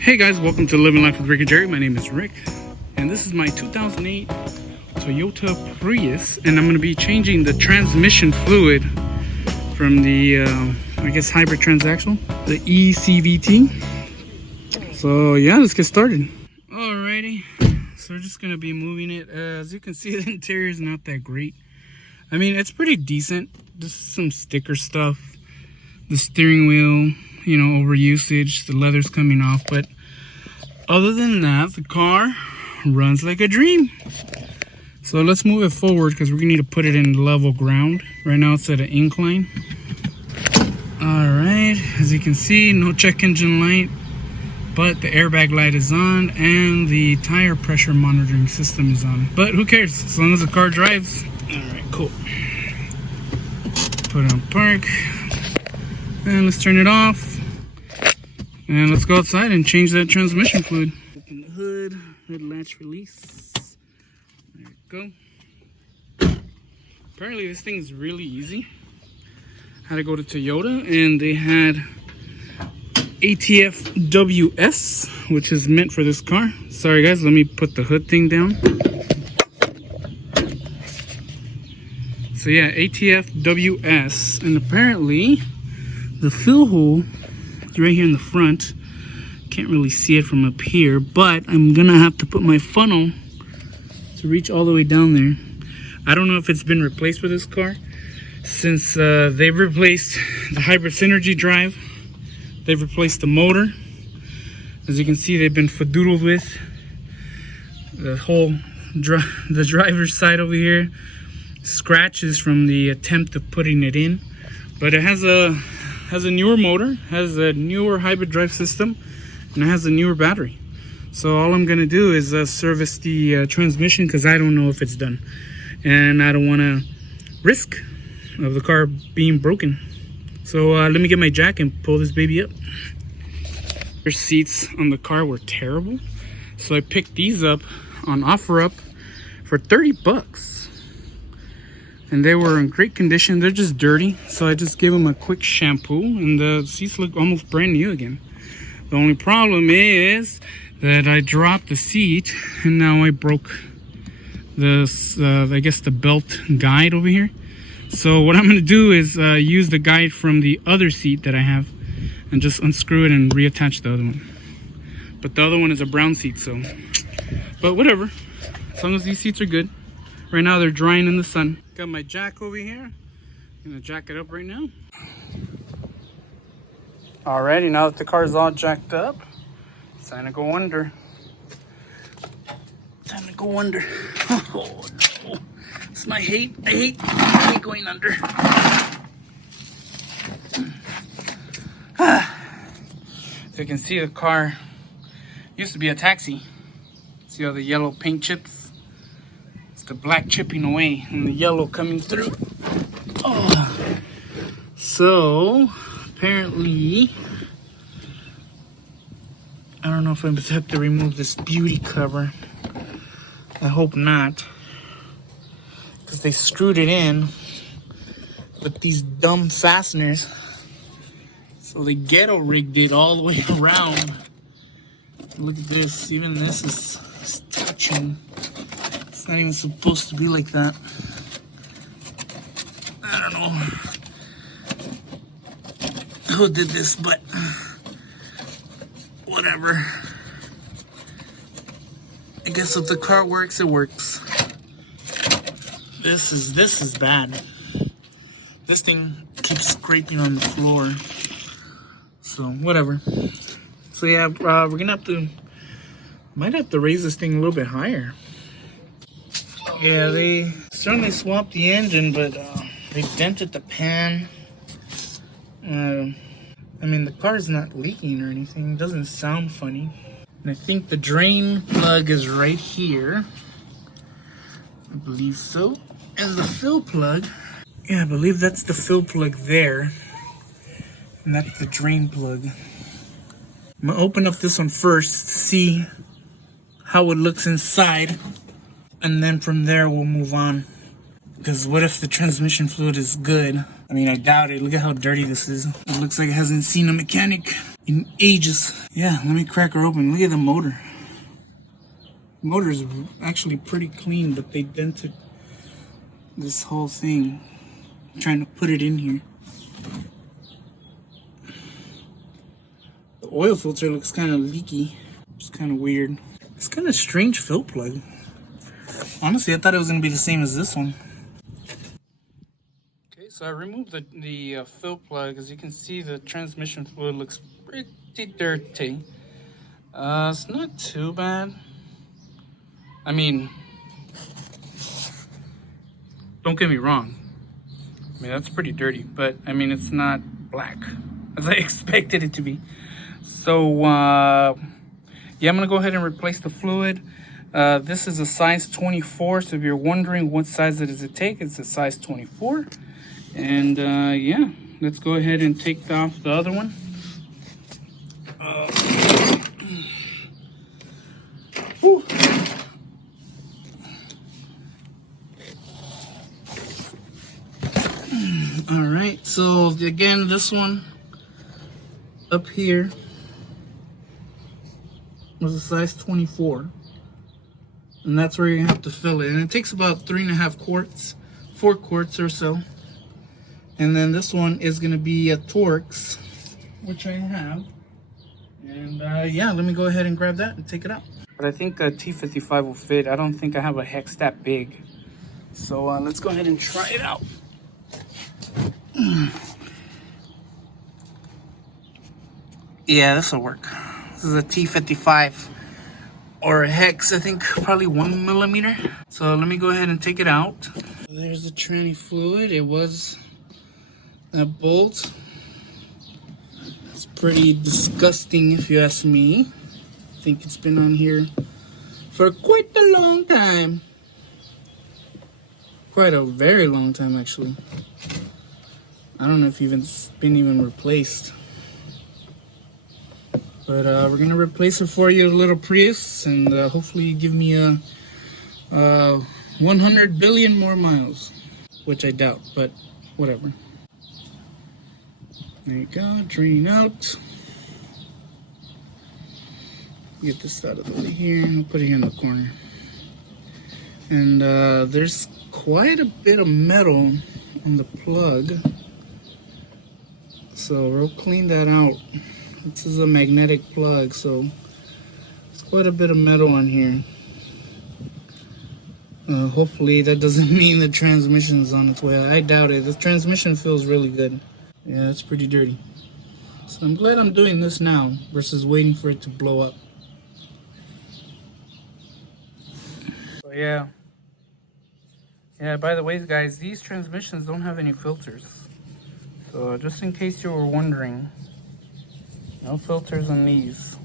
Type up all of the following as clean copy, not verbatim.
Hey guys, welcome to Living Life with Rick and Jerry. My name is Rick, and this is my 2008 Toyota Prius, and I'm going to be changing the transmission fluid from the, I guess, hybrid transactional, the eCVT. So yeah, let's get started. Alrighty, so we're just going to be moving it. As you can see, the interior is not that great. I mean, it's pretty decent. Just some sticker stuff. The steering wheel, you know, over usage, the leather's coming off, but other than that, the car runs like a dream. So let's move it forward because we're gonna need to put it in level ground. Right now it's at an incline. All right, as you can see, no check engine light, but the airbag light is on and the tire pressure monitoring system is on. But who cares, as long as the car drives. All right, cool. Put it on park. And let's turn it off. And let's go outside and change that transmission fluid. Open the hood, hood latch release. There we go. Apparently this thing is really easy. I had to go to Toyota and they had ATFWS, which is meant for this car. Sorry guys, let me put the hood thing down. So yeah, ATFWS, and apparently the fill hole is right here in the front. Can't really see it from up here, but I'm gonna have to put my funnel to reach all the way down there. I don't know if it's been replaced with this car, since they've replaced the hybrid synergy drive. They've replaced the motor. As you can see, they've been fadoodled with the whole the driver's side over here. Scratches from the attempt of putting it in, but it has a newer motor, has a newer hybrid drive system, and it has a newer battery. So all I'm gonna do is service the transmission, because I don't know if it's done, and I don't want to risk of the car being broken. So let me get my jack and pull this baby up. Their seats on the car were terrible, so I picked these up on OfferUp for 30 bucks. And they were in great condition. They're just dirty, so I just gave them a quick shampoo, and the seats look almost brand new again. The only problem is that I dropped the seat, and now I broke this, I guess, the belt guide over here. So what I'm gonna do is use the guide from the other seat that I have, and just unscrew it and reattach the other one. But the other one is a brown seat, so. But whatever, as long as these seats are good. Right now they're drying in the sun. Got my jack over here. I'm gonna jack it up right now. Alrighty, now that the car's all jacked up, it's time to go under. Time to go under. Oh no. It's my hate. I hate going under. So you can see the car used to be a taxi. See all the yellow paint chips? The black chipping away and the yellow coming through. Oh. So apparently, I don't know if I'm gonna have to remove this beauty cover. I hope not, because they screwed it in with these dumb fasteners. So they ghetto rigged it all the way around. Look at this, even this is touching. It's not even supposed to be like that. I don't know who did this, but whatever. I guess if the car works, it works. This is bad. This thing keeps scraping on the floor. So whatever. So yeah, we're gonna might have to raise this thing a little bit higher. Yeah, they certainly swapped the engine, but they dented the pan. I mean, the car's not leaking or anything. It doesn't sound funny. And I think the drain plug is right here. I believe so. And the fill plug, yeah, I believe that's the fill plug there. And that's the drain plug. I'm gonna open up this one first to see how it looks inside. And then from there, we'll move on. Because what if the transmission fluid is good? I mean, I doubt it. Look at how dirty this is. It looks like it hasn't seen a mechanic in ages. Yeah, let me crack her open. Look at the motor. The motor is actually pretty clean, but they dented this whole thing. I'm trying to put it in here. The oil filter looks kind of leaky. It's kind of weird. It's kind of strange fill plug. Honestly, I thought it was going to be the same as this one. Okay, so I removed the fill plug. As you can see, the transmission fluid looks pretty dirty. It's not too bad. I mean, don't get me wrong. I mean, that's pretty dirty, but I mean, it's not black as I expected it to be. So, yeah, I'm gonna go ahead and replace the fluid. This is a size 24, so if you're wondering what size does it take, it's a size 24. And yeah, let's go ahead and take off the other one. All right, so again, this one up here was a size 24, and that's where you have to fill it. And it takes about 3.5 quarts, 4 quarts or so. And then this one is going to be a Torx, which I have. And yeah, let me go ahead and grab that and take it out. But I think a T55 will fit. I don't think I have a hex that big. So let's go ahead and try it out. Yeah, this will work. This is a T55 or a hex, I think probably 1 millimeter. So let me go ahead and take it out. There's the tranny fluid. It was that bolt. It's pretty disgusting if you ask me. I think it's been on here for quite a long time. Quite a very long time, actually. I don't know if it's been replaced. But we're gonna replace it for you, little Prius, and hopefully you give me a 100 billion more miles, which I doubt, but whatever. There you go, draining out. Get this out of the way here, and I'll put it in the corner. And there's quite a bit of metal on the plug, so we'll clean that out. This is a magnetic plug, so there's quite a bit of metal on here. Hopefully that doesn't mean the transmission's on its way. I doubt it. The transmission feels really good. Yeah, it's pretty dirty. So I'm glad I'm doing this now versus waiting for it to blow up. So yeah. Yeah, by the way, guys, these transmissions don't have any filters. So just in case you were wondering, no filters on these.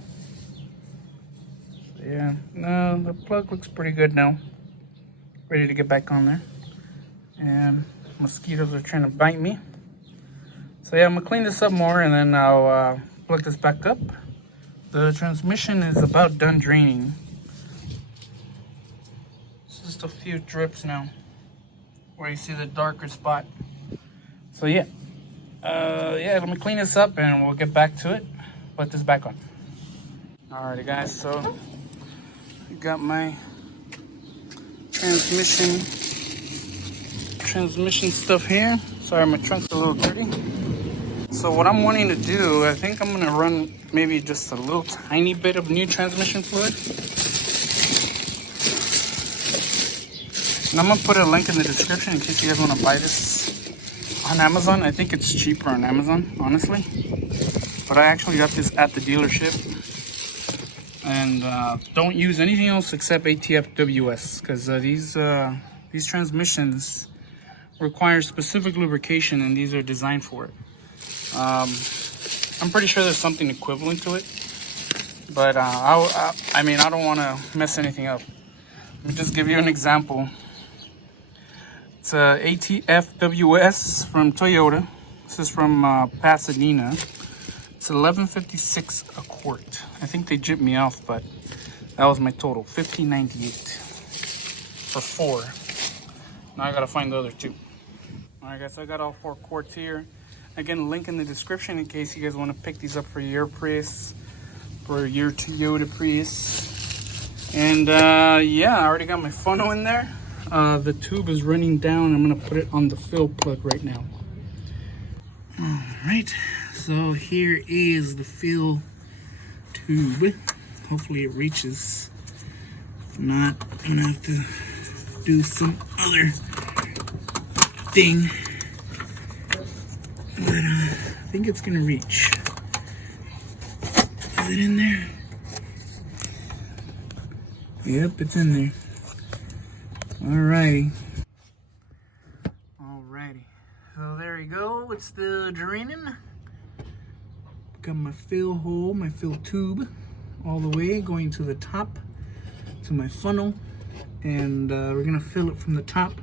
So yeah, no, the plug looks pretty good now. Ready to get back on there. And mosquitoes are trying to bite me. So yeah, I'm gonna clean this up more and then I'll plug this back up. The transmission is about done draining. It's just a few drips now where you see the darker spot. So yeah, yeah, let me clean this up and we'll get back to it. Put this back on. Alrighty guys, so I got my transmission stuff here. Sorry, my trunk's a little dirty. So what I'm wanting to do, I think I'm gonna run maybe just a little tiny bit of new transmission fluid. And I'm gonna put a link in the description in case you guys wanna buy this on Amazon. I think it's cheaper on Amazon, honestly. But I actually got this at the dealership. And don't use anything else except ATF-WS, because these transmissions require specific lubrication, and these are designed for it. I'm pretty sure there's something equivalent to it, but I mean, I don't want to mess anything up. Let me just give you an example. It's a ATF-WS from Toyota. This is from Pasadena. It's $11.56 a quart. I think they gypped me off, but that was my total, $15.98 for 4. Now I gotta find the other 2. All right, guys, I got all 4 quarts here. Again, link in the description in case you guys want to pick these up for your Prius, for your Toyota Prius. And yeah, I already got my funnel in there. The tube is running down. I'm gonna put it on the fill plug right now. All right, so here is the fill tube. Hopefully it reaches. If not, I'm gonna have to do some other thing. But I think it's gonna reach. Is it in there? Yep, it's in there. Alrighty. So there you go. It's the draining. Got my fill hole, my fill tube, all the way going to the top to my funnel, and we're gonna fill it from the top.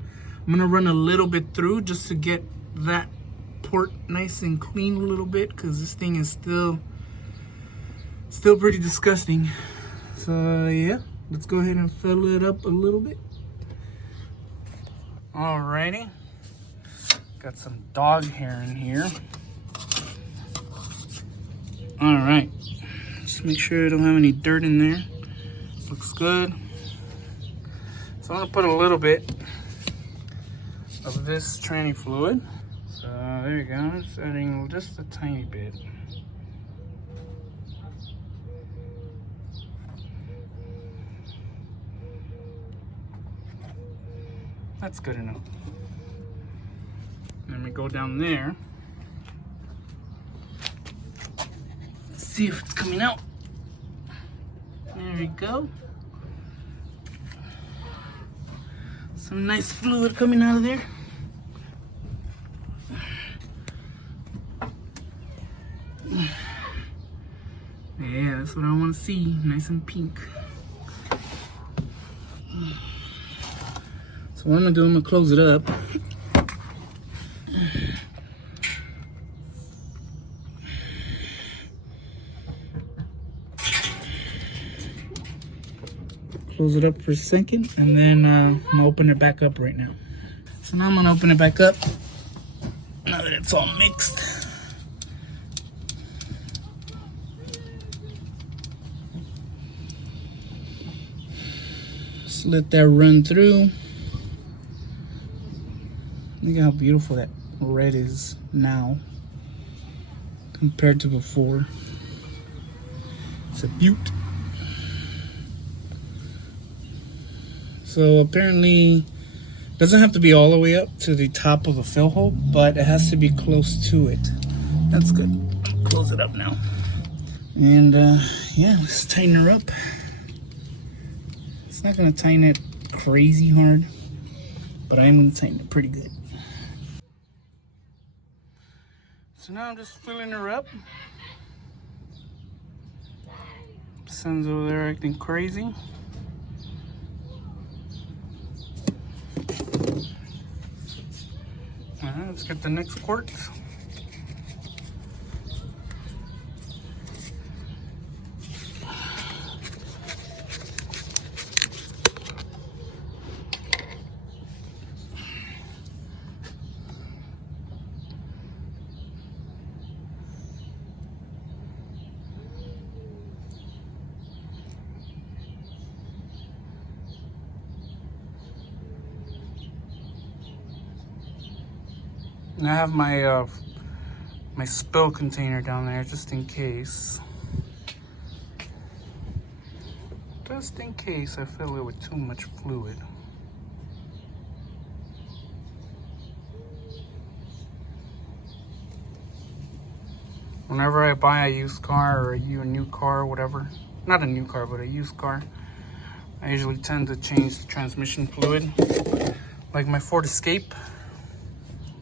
I'm gonna run a little bit through just to get that port nice and clean a little bit, because this thing is still pretty disgusting. So yeah, let's go ahead and fill it up a little bit. Alrighty, got some dog hair in here. Alright, just make sure I don't have any dirt in there. Looks good. So I'm gonna put a little bit of this tranny fluid. So there you go, just adding just a tiny bit. That's good enough. Then we go down there. Let's see if it's coming out. There we go. Some nice fluid coming out of there. Yeah, that's what I want to see. Nice and pink. So what I'm gonna do, I'm gonna close it up. Close it up for a second, and then I'm gonna open it back up right now. So now I'm gonna open it back up, now that it's all mixed. Just let that run through. Look at how beautiful that red is now compared to before. It's a beaut. So apparently it doesn't have to be all the way up to the top of a fill hole, but it has to be close to it. That's good. I'll close it up now. And yeah, let's tighten her up. It's not gonna tighten it crazy hard, but I am gonna tighten it pretty good. So now I'm just filling her up. Son's over there acting crazy. Alright, let's get the next quart. And I have my my spill container down there just in case. Just in case I fill it with too much fluid. Whenever I buy a used car or a new car, whatever, not a new car, but a used car, I usually tend to change the transmission fluid. Like my Ford Escape,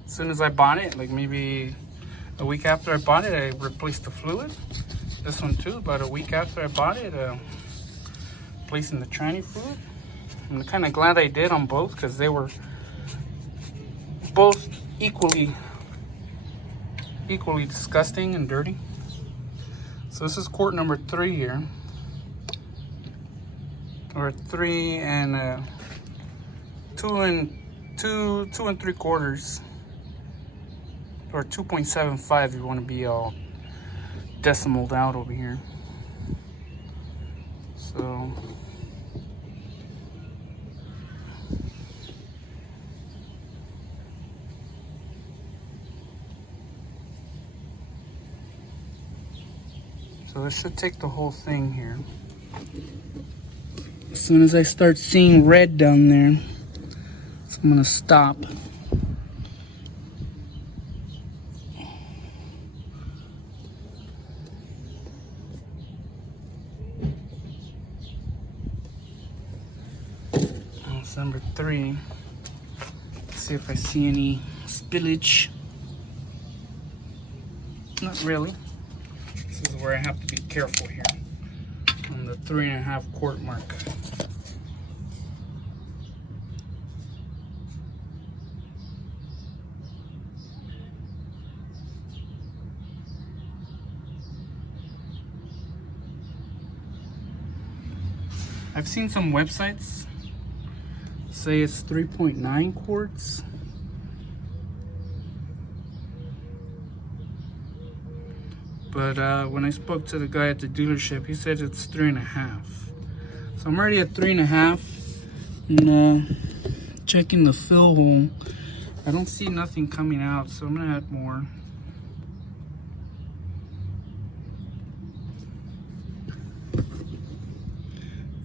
as soon as I bought it, like maybe a week after I bought it, I replaced the fluid. This one too, about a week after I bought it, replacing the tranny fluid. I'm kind of glad I did on both, because they were both equally disgusting and dirty. So this is quart number 3 here, or 3 and 2 and 3/4. or 2.75 you want to be all decimaled out over here. So it should take the whole thing here. As soon as I start seeing red down there, so I'm gonna stop. That's number 3. Let's see if I see any spillage. Not really. This is where I have to be careful here on the 3.5 quart mark. I've seen some websites say it's 3.9 quarts. But when I spoke to the guy at the dealership, he said it's 3.5. So I'm already at 3.5. And checking the fill hole, I don't see nothing coming out, so I'm gonna add more.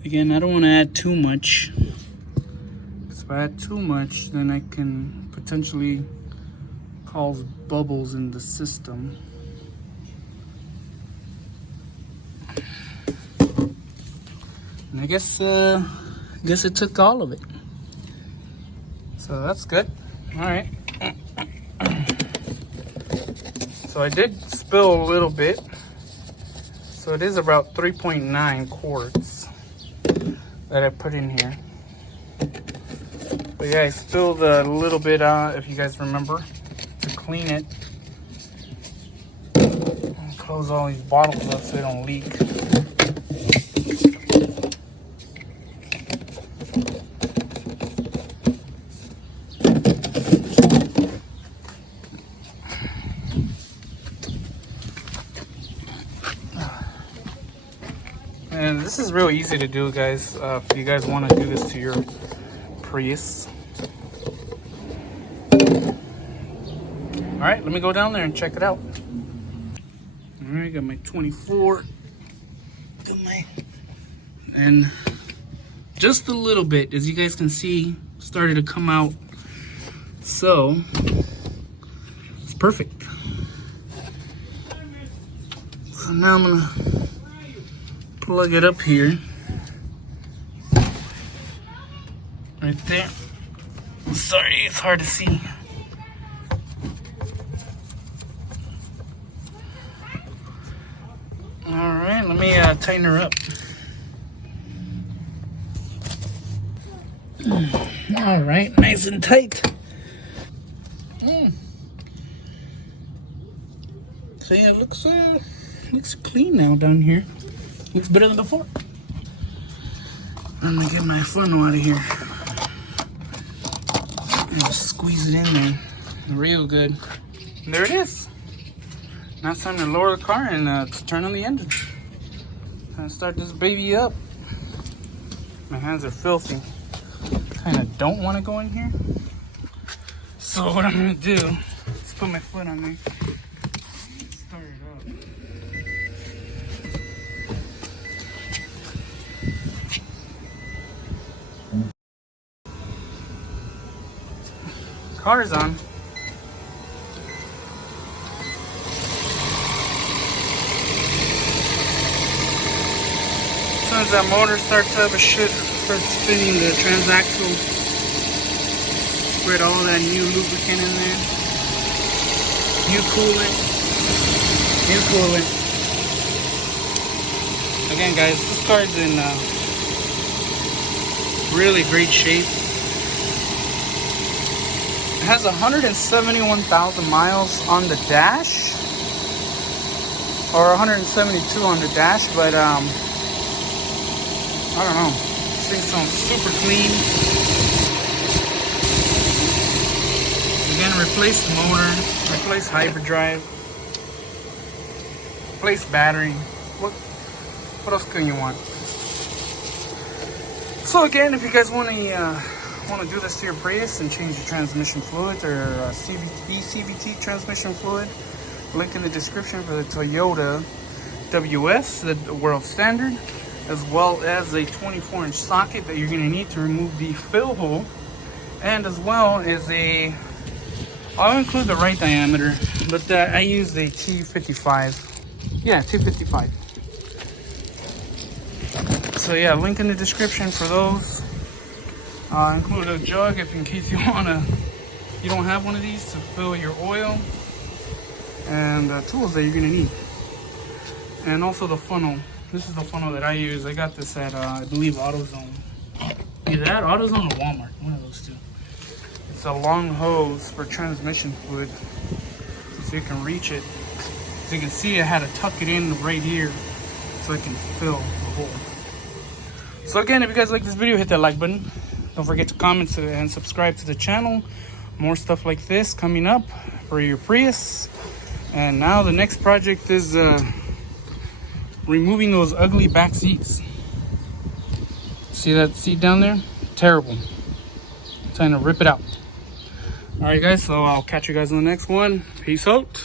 Again, I don't want to add too much. If I add too much, then I can potentially cause bubbles in the system. And I guess it took all of it. So that's good. All right. So I did spill a little bit. So it is about 3.9 quarts that I put in here. But yeah, I spilled a little bit, if you guys remember, to clean it. And close all these bottles up so they don't leak. And this is real easy to do, guys, if you guys want to do this to your Prius. Alright, let me go down there and check it out. Alright, got my 24. And just a little bit, as you guys can see, started to come out. So, it's perfect. So now I'm going to plug it up here. Right there. Sorry, it's hard to see. Alright, let me tighten her up. Alright, nice and tight. So yeah, it looks clean now down here. Looks better than before. I'm gonna get my funnel out of here. And just squeeze it in there real good. And there it is. Now it's time to lower the car and turn on the engine. Time to start this baby up. My hands are filthy. Kind of don't want to go in here. So what I'm gonna do is put my foot on there. Start it up. Car's on. As soon as that motor starts up, it should start spinning the transaxle. Spread all that new lubricant in there. New coolant. New coolant. Again, guys, this car's in really great shape. It has 171,000 miles on the dash, or 172 on the dash, but I don't know. This thing sounds super clean. Again, replace motor, replace hybrid drive, replace battery. What else can you want? So again, if you guys want to do this to your Prius and change the transmission fluid or eCVT transmission fluid, link in the description for the Toyota WS, the world standard, as well as a 24-inch socket that you're going to need to remove the fill hole, and as well as I'll include the right diameter, but I use a T55. Yeah, T55. So yeah, link in the description for those. Include a jug if in case you don't have one of these to fill your oil, and tools that you're gonna need, and also the funnel. This is the funnel that I use. I got this at I believe AutoZone. Either that, AutoZone, or Walmart. One of those two. It's a long hose for transmission fluid, so you can reach it. As you can see, I had to tuck it in right here so I can fill the hole. So again, if you guys like this video, hit that like button. Don't forget to comment and subscribe to the channel. More stuff like this coming up for your Prius. And now the next project is removing those ugly back seats. See that seat down there? Terrible. Trying to rip it out. Alright guys, so I'll catch you guys on the next one. Peace out.